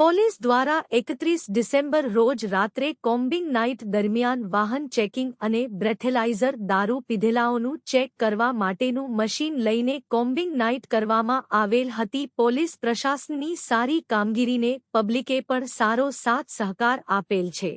Police દ્વારા 31 December રોજ રાત્રે કોમ્બિંગ નાઇટ દરમિયાન વાહન ચેકિંગ અને બ્રેથેલાઇઝર દારૂ પીધેલાઓનું ચેક કરવા માટેનું મશીન લઈને કોમ્બિંગ નાઇટ કરવામાં આવેલ હતી. પોલીસ પ્રશાસનની સારી કામગીરીને પબ્લિકે પણ સારો સાથ સહકાર આપેલ છે.